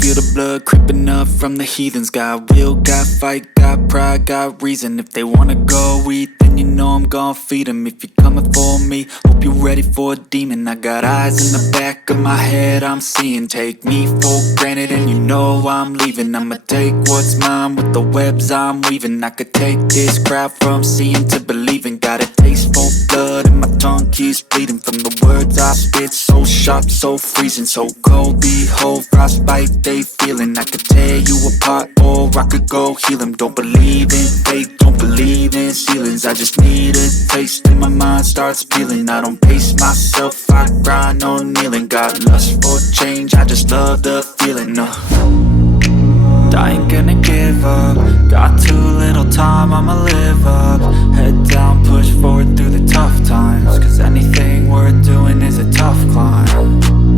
feel the blood creeping up from the heathens. Got will, got fight, got pride, got reason. If they wanna go eat, then you know I'm gon' feed them. If you're coming for me, hope you're ready for a demon. I got eyes in the back of my head, I'm seeing. Take me for granted and you know I'm leaving. I'ma take what's mine with the webs I'm weaving. I could take this crowd from seeing to believing. Got a taste for blood and my tongue keeps bleeding from the words I spit. So sharp, so freezing, so cold. Behold, frostbite they feeling. I could tear you apart or I could go heal them. Don't believe in fate, don't believe in ceilings. I just need a taste and my mind starts peeling. I don't pace myself, I grind on kneeling. Got lust for change, I just love the feeling. I ain't gonna give up. Got too little time, I'ma live up. Head down, push forward through the tough times. Cause anything worth doing is a tough climb.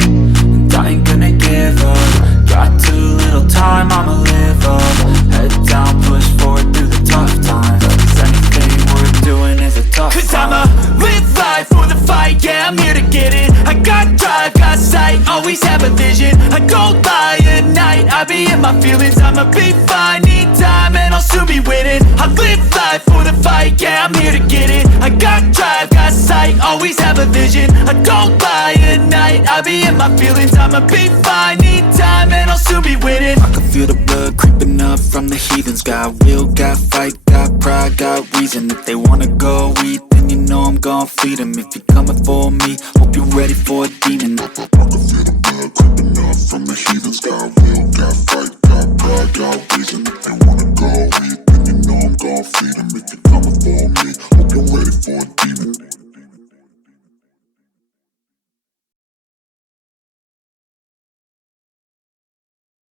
And I ain't gonna give up. Got too little time, I'ma live up. Head down, push forward through the tough times. Cause anything worth doing is a tough climb. Cause I'ma live life for the fight, yeah, I'm here to get it. I got drive, got sight, always have a vision. I go by at night, I be in my feelings. I'ma be fine, need time and I'll soon be winning. I live life for the fight, yeah, I'm here to get it. I got drive, got sight, always have a vision. I go by at night, I be in my feelings. I'ma be fine, need time and I'll soon be winning. I can feel the blood creeping up from the heathens. Got will, got fight, got pride, got reason. If they wanna go eat, then you know I'm gon' feed them. If you're coming for me, hope you're ready for a demon. I can feel the blood creeping up from the heathens.